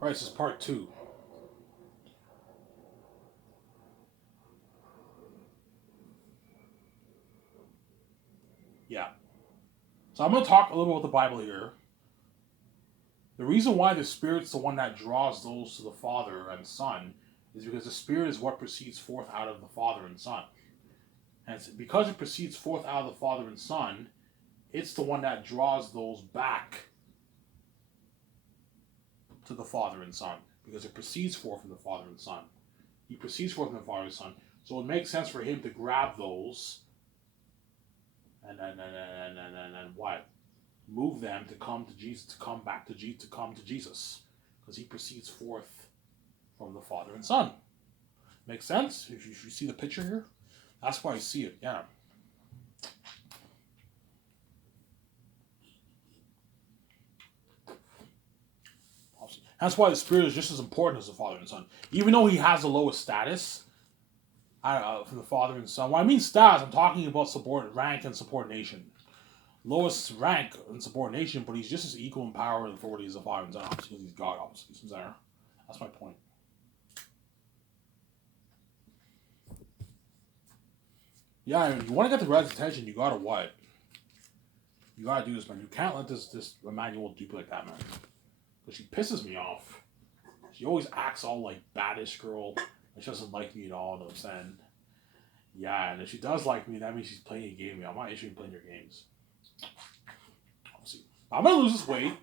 All right, this is part two. Yeah. So I'm going to talk a little bit about the Bible here. The reason why the Spirit's the one that draws those to the Father and Son is because the Spirit is what proceeds forth out of the Father and Son. And because it proceeds forth out of the Father and Son, it's the one that draws those back to the Father and Son because it proceeds forth from the Father and Son. He proceeds forth from the Father and Son. So it makes sense for him to grab those and what? Move them to come to Jesus, to come back to Jesus, to come to Jesus, because he proceeds forth from the Father and Son. Makes sense? If you see the picture here, that's why I see it. Yeah. That's why the Spirit is just as important as the Father and Son, even though he has the lowest status from the Father and Son. When I mean status, I'm talking about rank and subordination. Lowest rank and subordination, but he's just as equal in power and authority as the Father and Son, obviously, because he's God, obviously. That's my point. Yeah, you want to get the Red's attention, you gotta what? You gotta do this, man. You can't let this Emmanuel dupe like that, man. Because she pisses me off. She always acts all like baddish girl. And she doesn't like me at all, know what I'm saying? Yeah, and if she does like me, that means she's playing a game. I'm not interested in playing your games. I'm gonna lose this weight.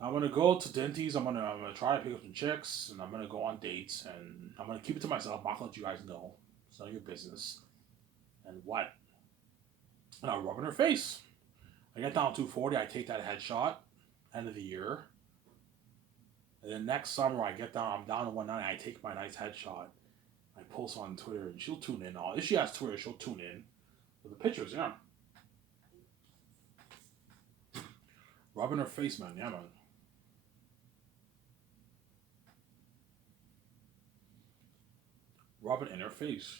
I'm gonna go to Denty's. I'm gonna try to pick up some chicks, and I'm gonna go on dates, and I'm gonna keep it to myself. I'm not gonna let you guys know. It's none of your business. And what? And I'll rub in her face. I get down to 240. I take that headshot. End of the year. And then next summer, I'm down to 190. I take my nice headshot. I post on Twitter, and she'll tune in. If she has Twitter, she'll tune in with the pictures. Yeah, rubbing her face, man. Yeah, man. Rubbing in her face.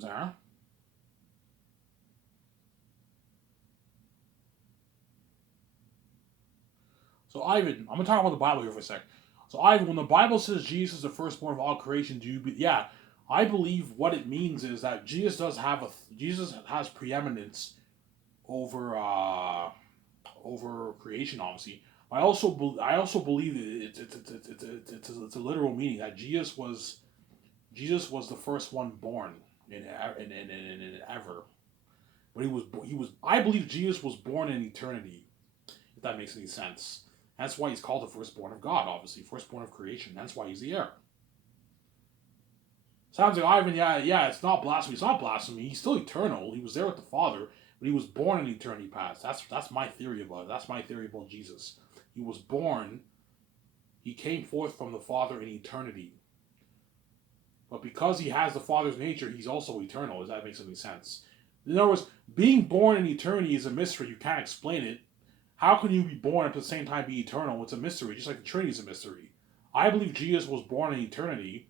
Sarah. So Ivan, I'm gonna talk about the Bible here for a sec. So Ivan, when the Bible says Jesus is the firstborn of all creation, yeah, I believe what it means is that Jesus has preeminence over over creation, obviously. I also believe it's a literal meaning that Jesus was the first one born in ever. But he was I believe Jesus was born in eternity, if that makes any sense. That's why he's called the firstborn of God, obviously, firstborn of creation. That's why he's the heir. Sounds like Ivan, yeah, it's not blasphemy. It's not blasphemy. He's still eternal. He was there with the Father, but he was born in eternity past. That's my theory about it. That's my theory about Jesus. He was born. He came forth from the Father in eternity. But because he has the Father's nature, he's also eternal. Does that make any sense? In other words, being born in eternity is a mystery. You can't explain it. How can you be born at the same time be eternal? It's a mystery, just like the Trinity is a mystery. I believe Jesus was born in eternity,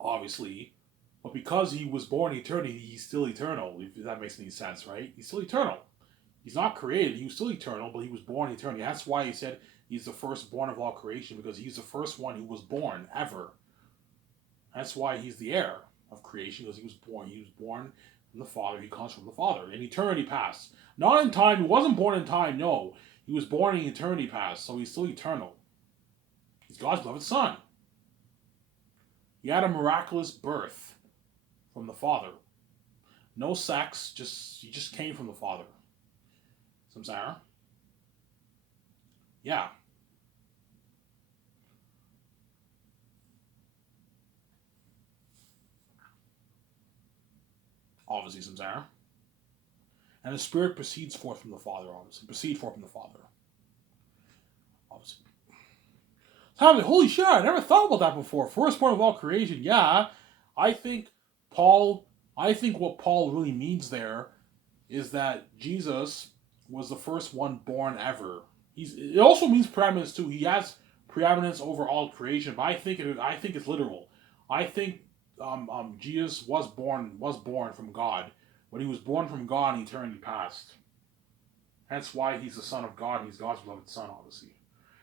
obviously, but because he was born in eternity, he's still eternal, if that makes any sense, right? He's still eternal. He's not created, he was still eternal, but he was born in eternity. That's why he said he's the firstborn of all creation, because he's the first one who was born ever. That's why he's the heir of creation, because he was born. He was born from the Father. He comes from the Father. In eternity past. Not in time. He wasn't born in time, no. He was born in eternity past, so he's still eternal. He's God's beloved Son. He had a miraculous birth from the Father. No sex, he just came from the Father. Samsara? Yeah. obviously, Samsara. And the Spirit proceeds forth from the Father, obviously. Proceed forth from the Father, obviously. So, holy shit, I never thought about that before. Firstborn of all creation, yeah. I think what Paul really means there is that Jesus was the first one born ever. It also means preeminence too. He has preeminence over all creation, but I think it's literal. I think Jesus was born from God, but he was born from God in eternity past. That's why he's the Son of God. And he's God's beloved Son, obviously.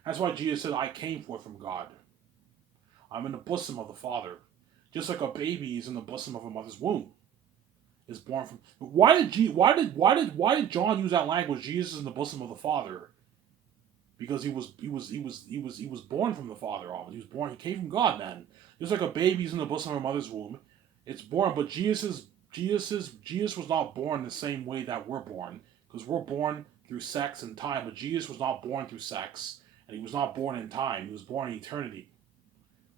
That's why Jesus said, "I came forth from God. I'm in the bosom of the Father," just like a baby is in the bosom of a mother's womb. Is born from. Why did John use that language? Jesus is in the bosom of the Father. Because he was born from the Father. He was born. He came from God, man. Just like a baby's in the bosom of a mother's womb, it's born. But Jesus was not born the same way that we're born, because we're born through sex and time. But Jesus was not born through sex, and he was not born in time. He was born in eternity,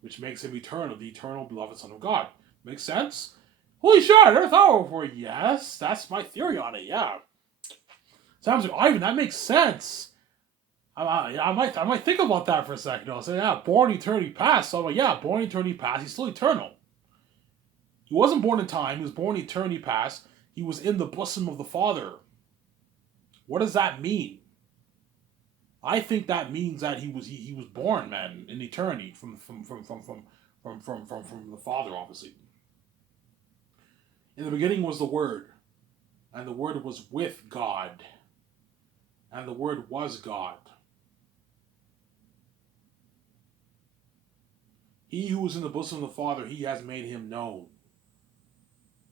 which makes him eternal, the eternal beloved Son of God. Makes sense? Holy shit! I never thought of it before. Yes, that's my theory on it. Yeah. Sounds like Ivan. That makes sense. I might think about that for a second. I'll say, yeah, born eternity past. So I'm like, yeah, born eternity past. He's still eternal. He wasn't born in time. He was born eternity past. He was in the bosom of the Father. What does that mean? I think that means that he was born, man, in eternity from the Father, obviously. In the beginning was the Word, and the Word was with God, and the Word was God. He who was in the bosom of the Father, he has made him known.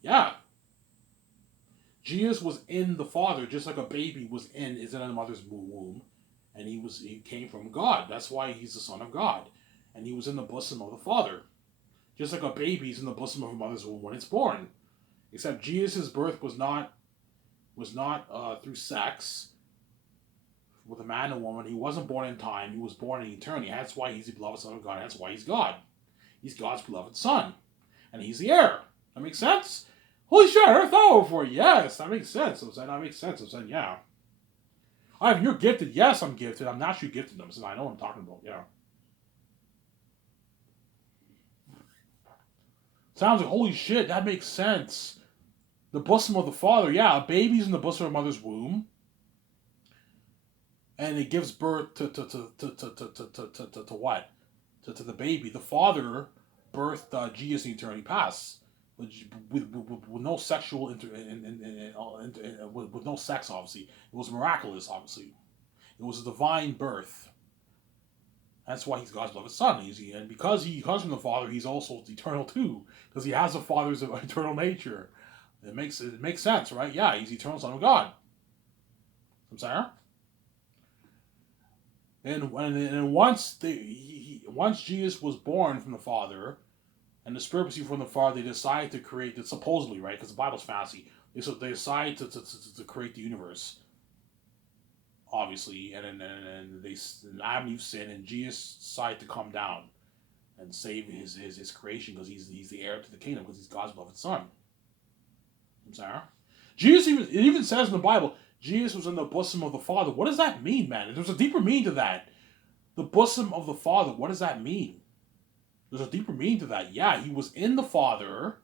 Yeah. Jesus was in the Father, just like a baby is in a mother's womb, and he came from God. That's why he's the Son of God, and he was in the bosom of the Father, just like a baby's in the bosom of a mother's womb when it's born. Except Jesus' birth was not through sex with a man and woman. He wasn't born in time. He was born in eternity. That's why he's the beloved Son of God. That's why he's God. He's God's beloved Son, and he's the heir. That makes sense? Holy shit, I never thought of it before. Yes, that makes sense. That makes sense. I'm saying, yeah. Ivan, you're gifted. Yes, I'm gifted. I'm naturally gifted. I'm saying, I know what I'm talking about. Yeah. Sounds like, holy shit, that makes sense. The bosom of the Father. Yeah, a baby's in the bosom of a mother's womb, and it gives birth to what? To the baby. The Father birthed Jesus in eternity past, with no sexual with no sex. Obviously, it was miraculous. Obviously, it was a divine birth. That's why he's God's beloved Son. And because he comes from the Father, he's also eternal too, because he has the Father's eternal nature. It makes sense, right? Yeah, he's the eternal Son of God. I'm sorry. And once Jesus was born from the Father, and the Spirit proceeded from the Father, they decided to create it, supposedly, right? Because the Bible's fancy. They decided to create the universe, obviously, and Adam and Eve sinned, and Jesus decided to come down and save his creation, because he's the heir to the kingdom, because he's God's beloved Son. I'm sorry. It even says in the Bible, Jesus was in the bosom of the Father. What does that mean, man? There's a deeper meaning to that. The bosom of the Father. What does that mean? There's a deeper meaning to that. Yeah, he was in the Father,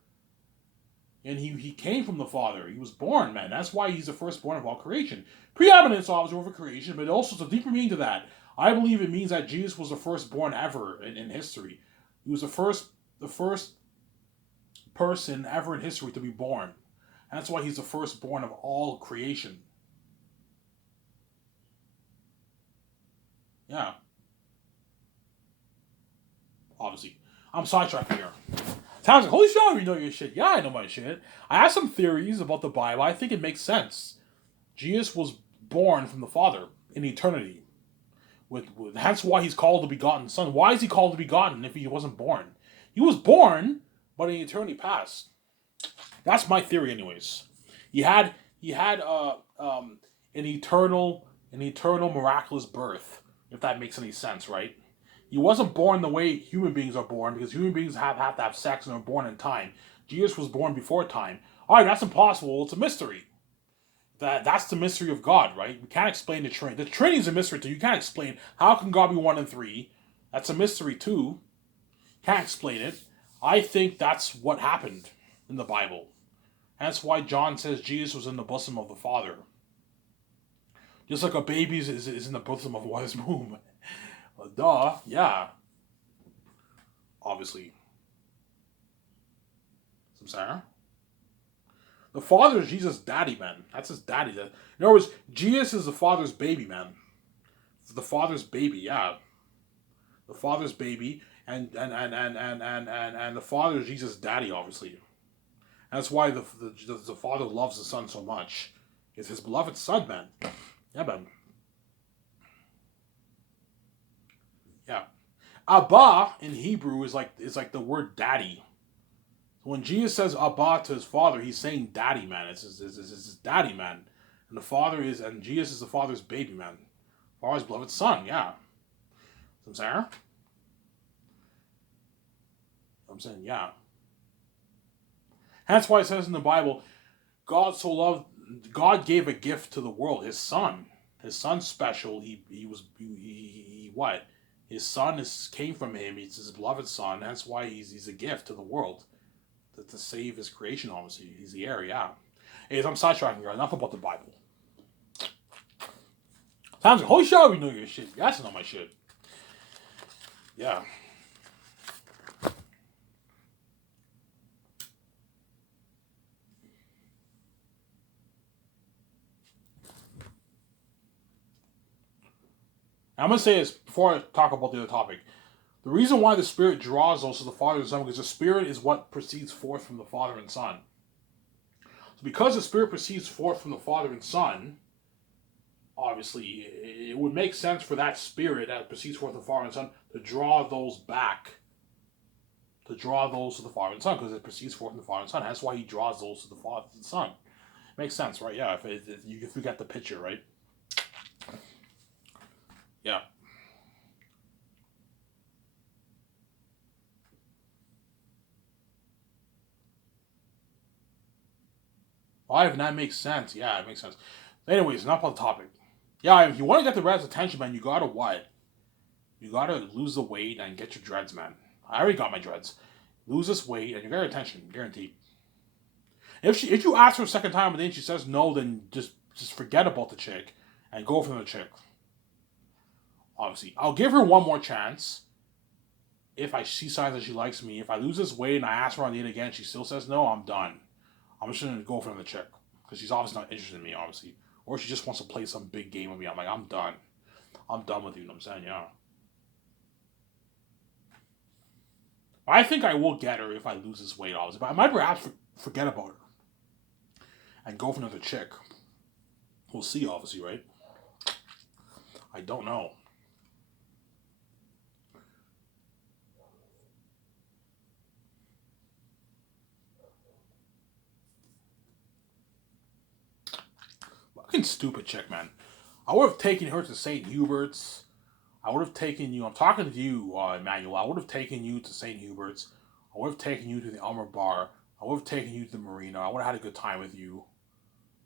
and he came from the Father. He was born, man. That's why he's the firstborn of all creation. Preeminence, obviously, over creation, but also there's a deeper meaning to that. I believe it means that Jesus was the firstborn ever in history. He was the first person ever in history to be born. And that's why he's the firstborn of all creation. Yeah. Obviously. I'm sidetracked here. Sounds like, holy shit, you know your shit. Yeah, I know my shit. I have some theories about the Bible. I think it makes sense. Jesus was born from the Father in eternity. That's why he's called the begotten Son. Why is he called the begotten if he wasn't born? He was born, but in eternity past. That's my theory, anyways. He had an eternal miraculous birth, if that makes any sense, right? He wasn't born the way human beings are born, because human beings have to have sex and are born in time. Jesus was born before time. All right, that's impossible. It's a mystery. That's the mystery of God, right? We can't explain the Trinity. The Trinity is a mystery too. You can't explain how can God be one and three. That's a mystery too. Can't explain it. I think that's what happened in the Bible. That's why John says Jesus was in the bosom of the Father. Just like a baby is in the bosom of his womb. Duh, yeah. Obviously. Some Sarah. The Father is Jesus' daddy, man. That's his daddy. In other words, Jesus is the Father's baby, man. The Father's baby, yeah. The Father's baby, and the Father is Jesus' daddy, obviously. That's why the Father loves the Son so much. It's his beloved Son, man. Yeah, man. Yeah. Abba in Hebrew is like the word daddy. When Jesus says Abba to his Father, he's saying daddy, man. It's his daddy, man. And the Father is, and Jesus is the Father's baby, man. Father's beloved Son, yeah. I'm saying? I'm saying, yeah. That's why it says in the Bible, God gave a gift to the world, his Son. His Son's special. He what? His Son came from him. He's his beloved Son. That's why he's a gift to the world. To save his creation, obviously. He's the heir, yeah. Anyways, I'm sidetracking here. Enough about the Bible. Sounds like, holy shit, we know your shit. That's not my shit. Yeah. I'm going to say this before I talk about the other topic. The reason why the Spirit draws us to the Father and Son, because the Spirit is what proceeds forth from the Father and Son. So because the Spirit proceeds forth from the Father and Son, obviously, it would make sense for that Spirit that proceeds forth from the Father and Son to draw those back. To draw those to the Father and Son, because it proceeds forth from the Father and Son. That's why he draws those to the Father and Son. Makes sense, right? Yeah, if you get the picture, right? Yeah. Why, if that makes sense. Yeah, it makes sense. Anyways, enough on the topic. Yeah, if you want to get the Red's attention, man, you gotta what? You gotta lose the weight and get your dreads, man. I already got my dreads. Lose this weight and you get her attention, guaranteed. If you ask her a second time and then she says no, then just forget about the chick and go for the chick. Obviously, I'll give her one more chance. If I see signs that she likes me, if I lose this weight and I ask her on the date again, she still says no, I'm done. I'm just gonna go for the chick because she's obviously not interested in me, obviously, or she just wants to play some big game with me. I'm like, I'm done. I'm done with you. You know what I'm saying? Yeah. I think I will get her if I lose this weight, obviously, but I might perhaps forget about her and go for another chick. We'll see, obviously, right? I don't know. Fucking stupid chick, man. I would have taken her to St. Hubert's. I would have taken you. I'm talking to you, Emmanuel. I would have taken you to St. Hubert's. I would have taken you to the Elmer Bar. I would have taken you to the marina. I would have had a good time with you.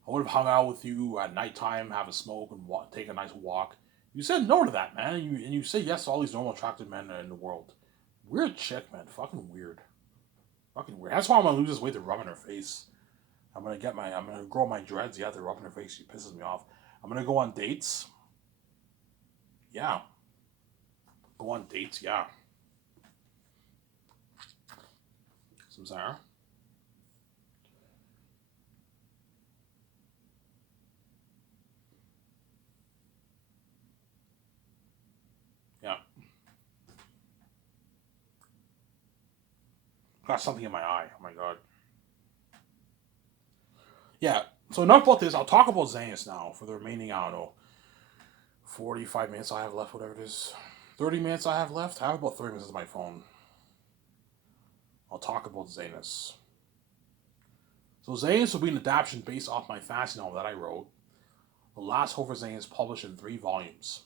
I would have hung out with you at nighttime, have a smoke, and take a nice walk. You said no to that, man, and you say yes to all these normal attractive men in the world. Weird chick, man. Fucking weird. Fucking weird. That's why I'm gonna lose this weight to rubbing her face. I'm gonna grow my dreads. Yeah, they're rubbing her face. She pisses me off. I'm gonna go on dates. Yeah. Go on dates. Yeah. Some Sarah. Yeah. Got something in my eye. Oh my god. Yeah. So enough about this. I'll talk about Zanus now for the remaining, I don't know, 45 minutes I have left, whatever it is. 30 minutes I have left. I have about 30 minutes on my phone. I'll talk about Zanus. So Zanus will be an adaptation based off my fantasy novel that I wrote. The Last Hope for Zanus, published in 3 volumes.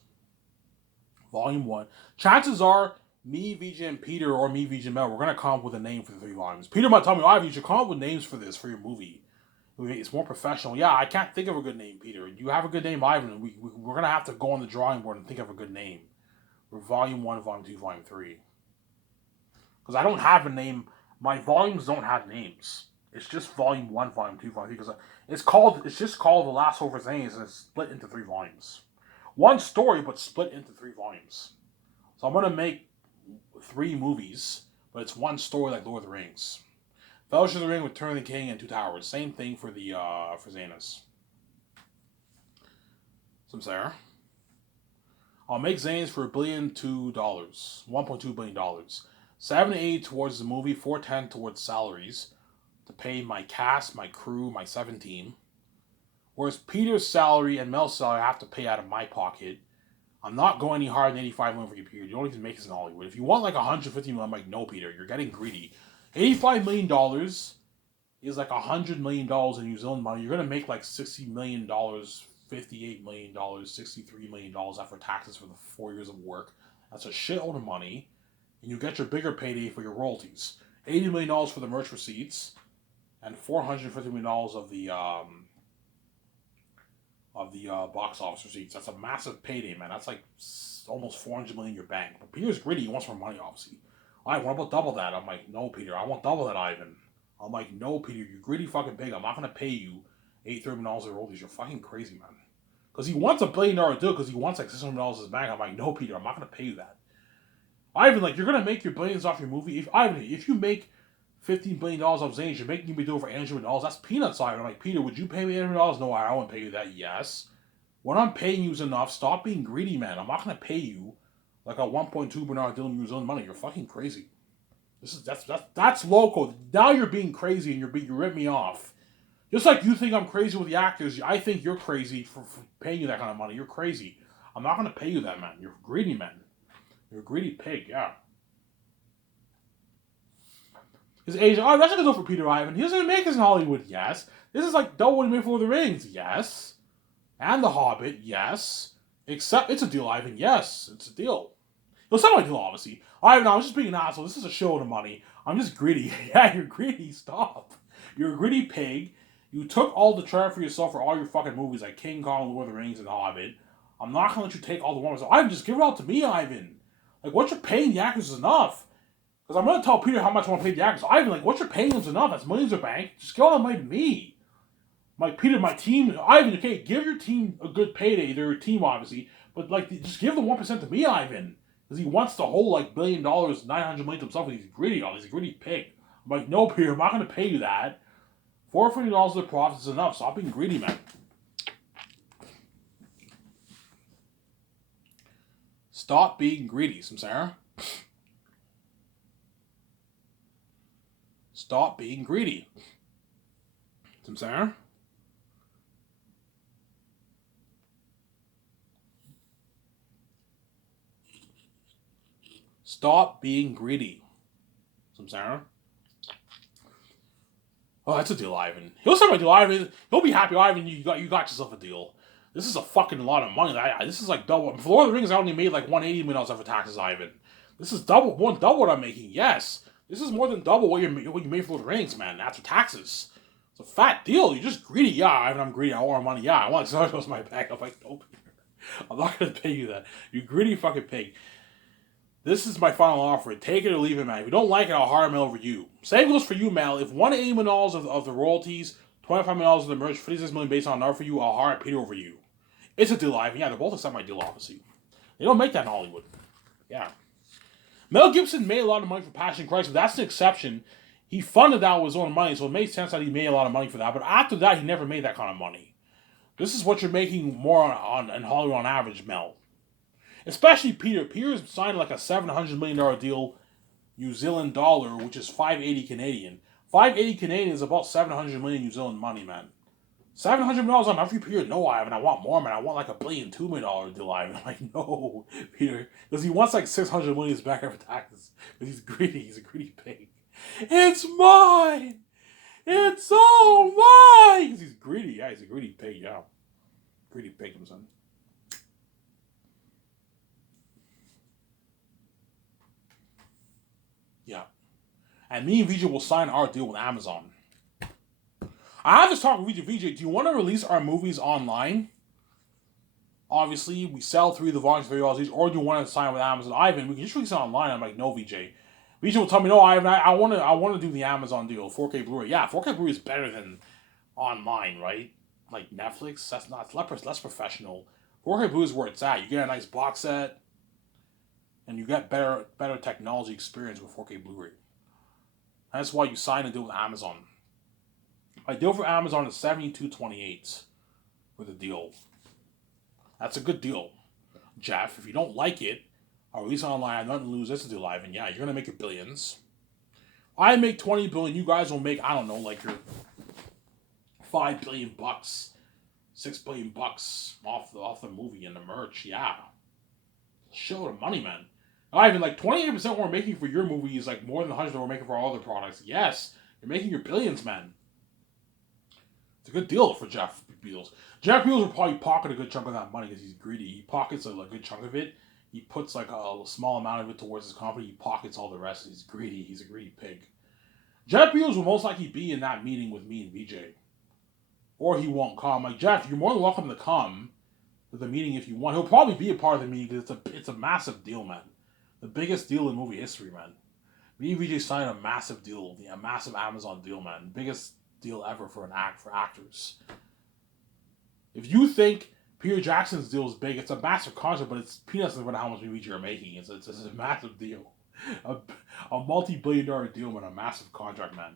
Volume 1. Chances are me, VJ, and Peter, or me, VJ, and Mel, we're going to come up with a name for the 3 volumes. Peter might tell me, oh, you should come up with names for this, for your movie. It's more professional. Yeah, I can't think of a good name, Peter. You have a good name, Ivan. We're going to have to go on the drawing board and think of a good name. For Volume 1, Volume 2, Volume 3. Because I don't have a name. My volumes don't have names. It's just Volume 1, Volume 2, Volume 3. Because it's just called The Last Hope for Xanax, and it's split into 3 volumes. One story, but split into 3 volumes. So I'm going to make 3 movies, but it's one story like Lord of the Rings. Fellowship of the Ring, Return of the King, and Two Towers. Same thing for the for Xanax. Some Sarah. I'll make Xanax for $1.2 billion. 780 towards the movie, 410 towards salaries to pay my cast, my crew, my 7 team. Whereas Peter's salary and Mel's salary I have to pay out of my pocket. I'm not going any higher than 85 million for you, Peter. You don't even make this in Hollywood. If you want like 150 million, I'm like, no, Peter, you're getting greedy. $85 million is like $100 million in New Zealand money. You're gonna make like $60 million, $58 million, $63 million after taxes for the 4 years of work. That's a shitload of money. And you get your bigger payday for your royalties. $80 million for the merch receipts, and $450 million of the box office receipts. That's a massive payday, man. That's like almost $400 million in your bank. But Peter's greedy. He wants more money, obviously. All right, what about double that? I'm like, no, Peter. I want double that, Ivan. I'm like, no, Peter. You greedy fucking pig. I'm not gonna pay you $830 million of royalties. You're fucking crazy, man. Because he wants $1 billion deal because he wants like $600 million in his bank. I'm like, no, Peter. I'm not gonna pay you that. Ivan, like, you're gonna make your billions off your movie. If you make $15 billion off Zayn, you're making me do it for $800 million. That's peanuts, Ivan. I'm like, Peter, would you pay me $800 million? No, I won't pay you that. Yes. What I'm paying you is enough. Stop being greedy, man. I'm not gonna pay you like a $1.2 billion deal in New Zealand money. You're fucking crazy. That's local. Now you're being crazy and you rip me off. Just like you think I'm crazy with the actors, I think you're crazy for paying you that kind of money. You're crazy. I'm not gonna pay you that, man. You're greedy, man. You're a greedy pig, yeah. His agent, oh, that's gonna go for Peter Ivan. He doesn't make this in Hollywood, yes. This is like double what he made for Lord of the Rings, yes. And The Hobbit, yes. Except it's a deal, Ivan, yes. It's a deal. It's not my deal, obviously. Ivan, I was just being an asshole. This is a show of money. I'm just greedy. Yeah, you're greedy. Stop. You're a greedy pig. You took all the credit for yourself for all your fucking movies like King Kong, Lord of the Rings, and The Hobbit. I'm not gonna let you take all the ones. Ivan, just give it all to me, Ivan. Like, what you're paying the actors is enough. Because I'm going to tell Peter how much I want to pay the actors. Ivan, like, what you're paying them is enough. That's millions of bank. Just give all that money to me. Like, Peter, my team, Ivan, okay, give your team a good payday. They're a team, obviously. But, like, just give the 1% to me, Ivan. Because he wants the whole, like, $1 billion, $900 million to himself, and he's greedy. He's a greedy pig. I'm like, no, Peter, I'm not going to pay you that. $450 of the profits is enough. Stop being greedy, man. Stop being greedy, Samsara. Stop being greedy. Samsara? Stop being greedy. Samsara? Oh, that's a deal, Ivan. He'll start my deal, Ivan. He'll be happy, Ivan. You got yourself a deal. This is a fucking lot of money. This is like double. For Lord of the Rings, I only made like $180 million after taxes, Ivan. This is double what I'm making. Yes, this is more than double what you made for Lord of the Rings, man. After taxes, it's a fat deal. You're just greedy. Yeah, Ivan, I'm greedy. I want more money. Yeah, I want something else in my bag. I'm like, nope. I'm not gonna pay you that. You greedy fucking pig. This is my final offer. Take it or leave it, man. If you don't like it, I'll hire Mel over you. Same goes for you, Mel. If $180 million of the royalties, $25 million of the merch, $56 million based on an offer for you, I'll hire Peter over you. It's a deal, Ivan. Yeah, they're both accept my deal, obviously. They don't make that in Hollywood. Yeah. Mel Gibson made a lot of money for Passion Christ, but that's an exception. He funded that with his own money, so it made sense that he made a lot of money for that. But after that, he never made that kind of money. This is what you're making more on in Hollywood on average, Mel. Especially Peter. Peter's signed like a $700 million deal, New Zealand dollar, which is 580 Canadian. 580 Canadian is about 700 million New Zealand money, man. $700 million on every Peter. No, Ivan, I want more, man. I want like $1.2 billion deal, Ivan. I'm like, no, Peter. Because he wants like $600 million back after taxes. Because he's greedy. He's a greedy pig. It's mine! It's all mine! Because he's greedy. Yeah, he's a greedy pig, yeah. Greedy pig, son. Yeah. And me and Vijay will sign our deal with Amazon. I have this talk with VJ. Do you want to release our movies online? Obviously, we sell 3 of the volumes for $30 each, or do you want to sign with Amazon? Ivan, we can just release it online. I'm like, no, VJ. VJ will tell me, no, Ivan, I want to do the Amazon deal, 4K Blu-ray. Yeah, 4K Blu-ray is better than online, right? Like Netflix, that's not less professional. 4K Blu-ray is where it's at. You get a nice box set, and you get better technology experience with 4K Blu-ray. That's why you sign a deal with Amazon. My deal for Amazon is $72.28 with a deal. That's a good deal. Jeff, if you don't like it, I'll release it online. I have nothing to lose. This is do live, and yeah, you're gonna make your billions. I make 20 billion. You guys will make, I don't know, like your $5 billion, $6 billion off the movie and the merch. Yeah, show the money, man. Ivan, like 28% we're making for your movie is like more than the 100 that we're making for all other products. Yes, you're making your billions, man. It's a good deal for Jeff Bezos. Jeff Bezos will probably pocket a good chunk of that money because he's greedy. He pockets a good chunk of it. He puts like a small amount of it towards his company. He pockets all the rest. He's greedy. He's a greedy pig. Jeff Bezos will most likely be in that meeting with me and VJ. Or he won't come. Like, Jeff, you're more than welcome to come to the meeting if you want. He'll probably be a part of the meeting because it's a massive deal, man. The biggest deal in movie history, man. Me and VJ signed a massive deal. A massive Amazon deal, man. Biggest deal ever for actors. If you think Peter Jackson's deal is big, it's a massive contract, but it's peanuts compared to how much VJ are making. It's a massive deal. A multi-billion-dollar deal, man. A massive contract, man.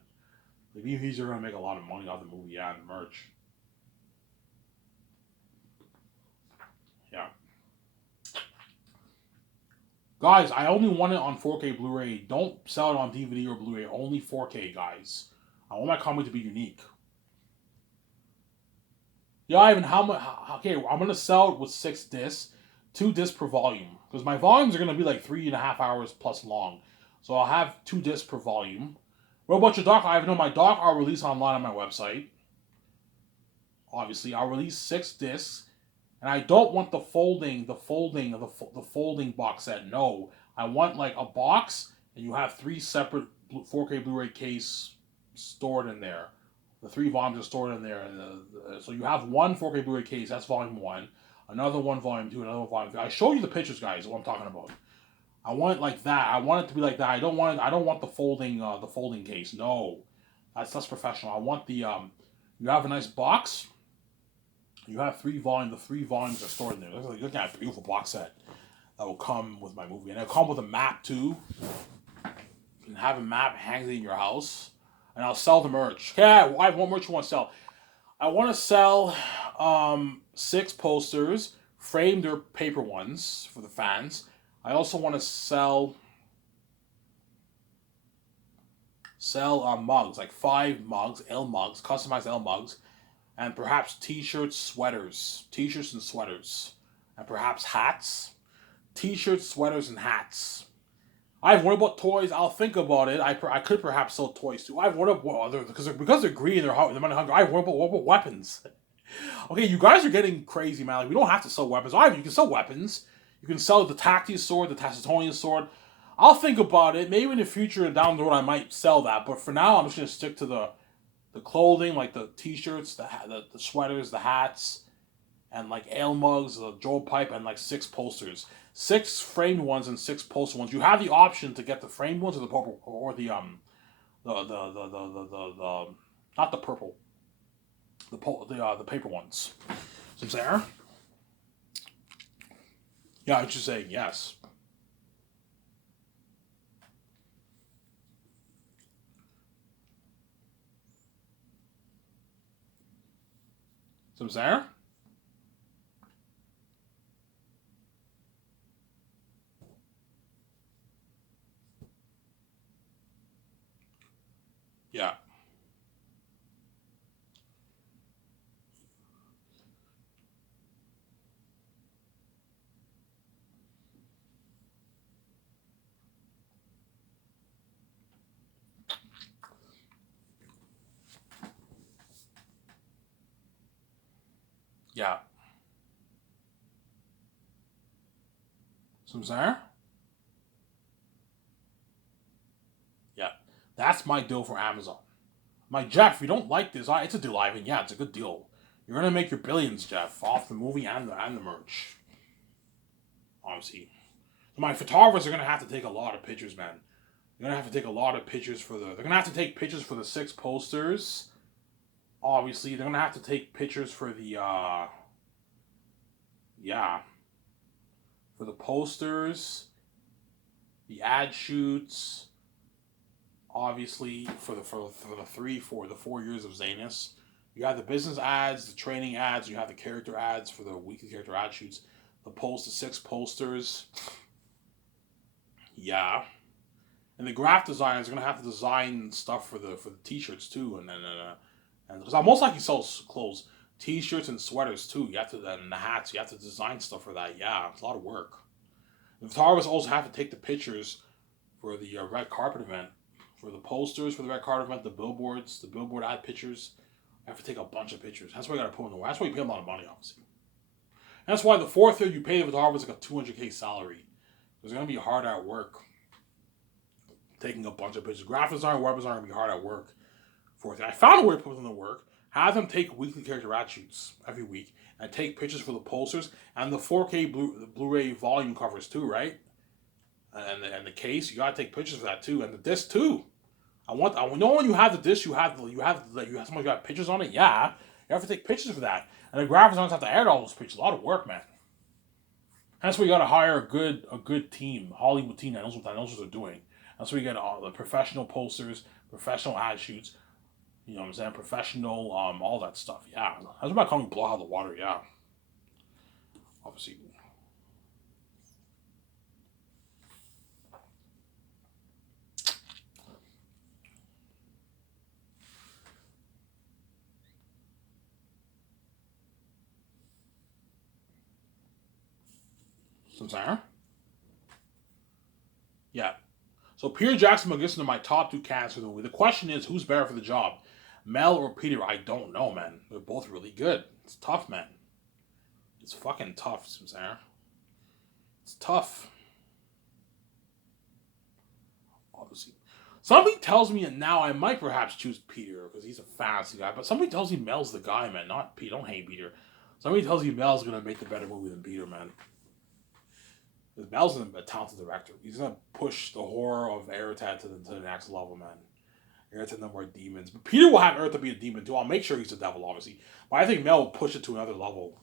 Like, me and VJ are going to make a lot of money off the movie, yeah, and merch. Yeah. Guys, I only want it on 4K Blu-ray. Don't sell it on DVD or Blu-ray. Only 4K, guys. I want my comic to be unique. Yeah, Ivan, how much? Okay, I'm going to sell it with 6 discs. 2 discs per volume. Because my volumes are going to be like 3.5 hours plus long. So I'll have 2 discs per volume. What about your doc, Ivan? No, my doc I'll release online on my website. Obviously, I'll release 6 discs. And I don't want the folding box set. No, I want like a box, and you have 3 separate 4K Blu-ray case stored in there. The 3 volumes are stored in there, and so you have one 4K Blu-ray case. That's volume 1. Another one, volume 2. Another one, volume 3. I show you the pictures, guys. What I'm talking about. I want it like that. I want it to be like that. I don't want the folding case. No, that's less professional. I want the You have a nice box. You have 3 volumes. The 3 volumes are stored in there. Look at that beautiful box set that will come with my movie, and it'll come with a map too. You can have a map hanging in your house, and I'll sell the merch. Okay, what merch you want to sell? I want to sell 6 posters, framed or paper ones for the fans. I also want to sell mugs, like 5 mugs, L mugs, customized L mugs. And perhaps t-shirts and sweaters, and perhaps hats, t-shirts, sweaters, and hats. What about toys? I'll think about it. I could perhaps sell toys too. What about other because they're greedy and they're money hungry. What about weapons? Okay, you guys are getting crazy, man. Like, we don't have to sell weapons. You can sell weapons. You can sell the Tacti sword, the Tacitonian sword. I'll think about it. Maybe in the future down the road I might sell that. But for now, I'm just gonna stick to the clothing, like the t-shirts, the sweaters, the hats, and like ale mugs, the Joe pipe, and like 6 posters, 6 framed ones and 6 poster ones. You have the option to get the framed ones or the purple or the not the purple, the paper ones. So there. Yeah, I was just saying yes. So there. Yeah. Yeah. So there. Yeah. That's my deal for Amazon. I'm like, Jeff, you don't like this? It's a deal, Ivan. Yeah, it's a good deal. You're gonna make your billions, Jeff, off the movie and the merch. Obviously, my photographers are gonna have to take a lot of pictures, man. They're gonna have to take a lot of pictures for the. They're gonna have to take pictures for the 6 posters. Obviously, they're gonna have to take pictures for the. Yeah. For the posters, the ad shoots. Obviously, for the 4 years of Zanus, you have the business ads, the training ads, you have the character ads for the weekly character ad shoots, the 6 posters. Yeah. And the graphic designers are gonna have to design stuff for the t-shirts too, and because I most likely sell clothes, t-shirts and sweaters too. You have to, and the hats. You have to design stuff for that. Yeah, it's a lot of work. The photographers also have to take the pictures for the red carpet event, for the posters for the red carpet event, the billboard ad pictures. I have to take a bunch of pictures. That's why you got to put in the work. That's why you pay them a lot of money, obviously. And that's why the 4th year you pay the photographers like a $200K salary. It's gonna be hard at work. Taking a bunch of pictures. Graphic design, web design are gonna be hard at work. 4th year. I found a way to put them to work. Have them take weekly character ad shoots every week and take pictures for the posters and the 4K Blu-ray volume covers too, right? And the case, you gotta take pictures for that too, and the disc too. I know when you have the disc, you have somebody got pictures on it. Yeah, you have to take pictures for that, and the graphic designers have to edit all those pictures. A lot of work, man. That's why you gotta hire a good team, Hollywood team that knows what they're doing. That's where you get all the professional posters, professional ad shoots. You know what I'm saying? Professional, all that stuff. Yeah, that's about calling blow out the water. Yeah, obviously. Sincere? Yeah. So Peter Jackson McGinnis are my top 2 candidates for the movie. The question is, who's better for the job, Mel or Peter? I don't know, man. They're both really good. It's tough, man. It's fucking tough, Sincere. It's tough. Obviously. Somebody tells me that now I might perhaps choose Peter because he's a fantasy guy, but somebody tells me Mel's the guy, man, not Peter. Don't hate Peter. Somebody tells me Mel's going to make the better movie than Peter, man. Because Mel's a talented director. He's going to push the horror of Eretad to the next level, man. Eretad no more demons. But Peter will have Eretad be a demon too. I'll make sure he's the devil, obviously. But I think Mel will push it to another level.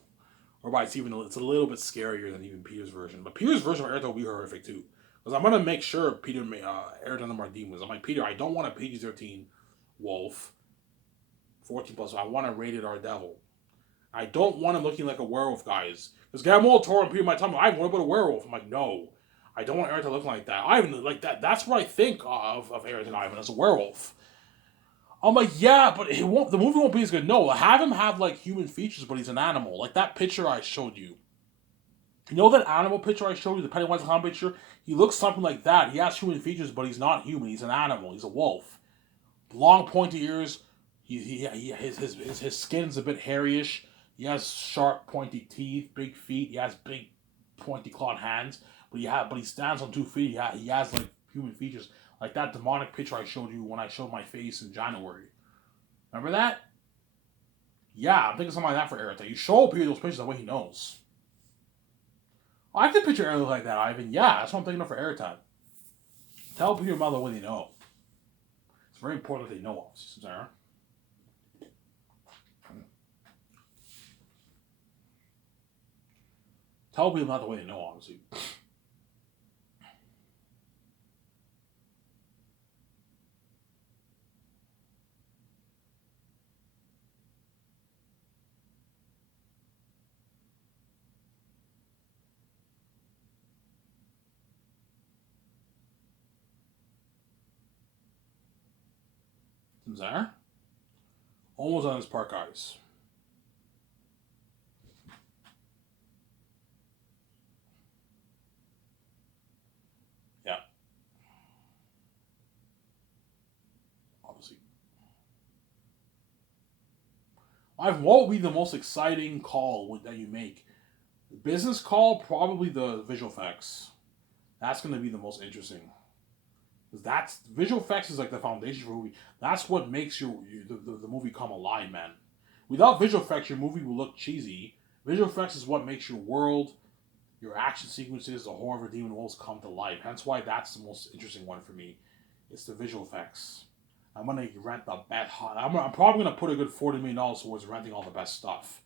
Whereby it's a little bit scarier than even Peter's version. But Peter's version of Eretad will be horrific too. Because I'm going to make sure Peter, Eretad no more demons. I'm like, Peter, I don't want a PG-13 wolf. 14 plus. I want a rated R devil. I don't want him looking like a werewolf, guys. Because Guillermo del Toro and Peter might tell me, I want to put a werewolf. I'm like, no. I don't want Eretad looking like that. Ivan, like that. That's what I think of Eretad Ivan as a werewolf. I'm like, yeah, but the movie won't be as good. No, have him have like human features, but he's an animal. Like that picture I showed you. You know that animal picture I showed you, the Pennywise the Clown picture? He looks something like that. He has human features, but he's not human. He's an animal. He's a wolf. Long pointy ears. His skin's a bit hairyish. He has sharp, pointy teeth, big feet. He has big, pointy clawed hands. But he stands on 2 feet. He has like human features, like that demonic picture I showed you when I showed my face in January. Remember that? Yeah, I'm thinking something like that for Eretad. You show Peter those pictures the way he knows. I can picture Eretad like that, Ivan. Yeah, that's what I'm thinking of for Eretad. Tell Peter and Mother what they know. It's very important that they know, obviously, Sarah. Tell people not the way they know, obviously. There. Almost on this part, guys. Yeah. Obviously. What will be the most exciting call that you make? The business call, probably the visual effects. That's going to be the most interesting. Because that's visual effects is like the foundation for a movie. That's what makes the movie come alive, man. Without visual effects, your movie will look cheesy. Visual effects is what makes your world, your action sequences, the horror of demon wolves come to life. Hence why that's the most interesting one for me. It's the visual effects. I'm gonna rent the best. I'm probably gonna put a good $40 million towards renting all the best stuff.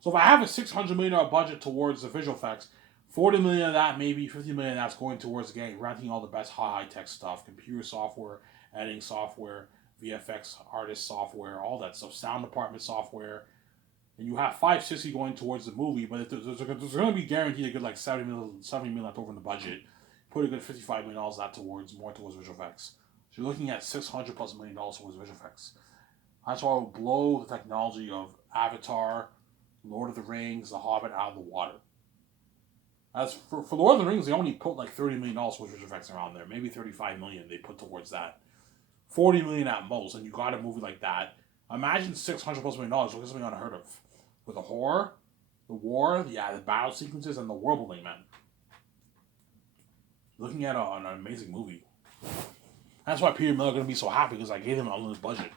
So if I have a $600 million budget towards the visual effects, 40 million of that, maybe 50 million of that's going towards getting renting all the best high tech stuff, computer software, editing software, VFX artist software, all that stuff, sound department software. And you have 560 going towards the movie, but there's going to be guaranteed a good like 70 million left over in the budget. Put a good $55 million of that towards visual effects. So you're looking at $600+ million towards visual effects. That's why I would blow the technology of Avatar, Lord of the Rings, The Hobbit out of the water. As for Lord of the Rings, they only put like $30 million towards visual effects around there. Maybe 35 million they put towards that. 40 million at most, and you got a movie like that. Imagine $600+ million. Look at something unheard of. With the horror, the war, the battle sequences, and the world building, man. Looking at an amazing movie. That's why Peter Miller going to be so happy, because I gave him an unlimited budget.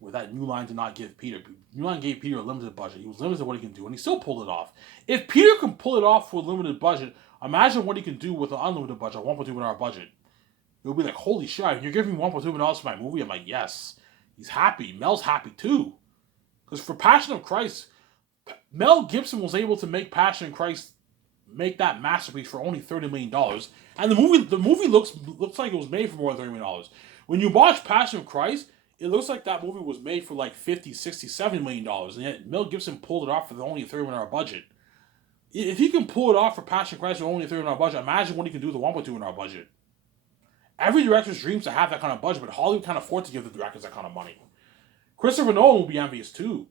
With that, New Line did not give Peter. New Line gave Peter a limited budget. He was limited to what he can do, and he still pulled it off. If Peter can pull it off with a limited budget, imagine what he can do with an unlimited budget, $1.2 million budget. It would be like, holy shit, you're giving me $1.2 million for my movie? I'm like, yes. He's happy. Mel's happy too. Because for Passion of Christ, Mel Gibson was able to make Passion of Christ, make that masterpiece for only $30 million. And the movie looks like it was made for more than $30 million. When you watch Passion of Christ, it looks like that movie was made for like $50, $60, $70 million. And yet Mel Gibson pulled it off for only a $30 million budget. If he can pull it off for Passion of Christ with only a $30 million budget, imagine what he can do with a $1.2 million budget. Every director's dreams to have that kind of budget, but Hollywood can't afford to give the directors that kind of money. Christopher Nolan will be envious too,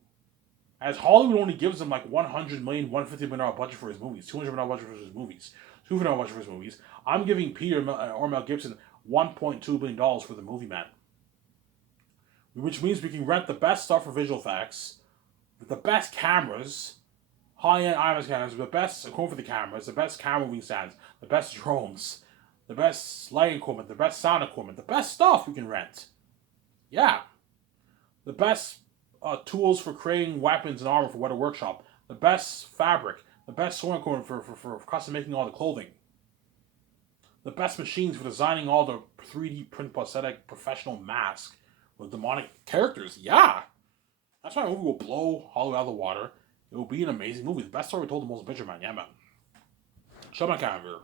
as Hollywood only gives him like $100 million, $150 million budget for his movies, $200 million budget for his movies, $200 million budget for his movies. I'm giving Peter or Mel Gibson $1.2 billion for the movie, man. Which means we can rent the best stuff for visual effects, with the best cameras, high-end IMAX cameras, the best equipment for the cameras, the best camera moving stands, the best drones, the best lighting equipment, the best sound equipment, the best stuff we can rent. Yeah. The best tools for creating weapons and armor for Weather Workshop. The best fabric. The best sewing equipment for custom making all the clothing. The best machines for designing all the 3D print prosthetic professional masks with demonic characters. Yeah. That's why a movie will blow Hollywood out of the water. It will be an amazing movie. The best story told, the most picture, man. Yeah, man. Shut my camera.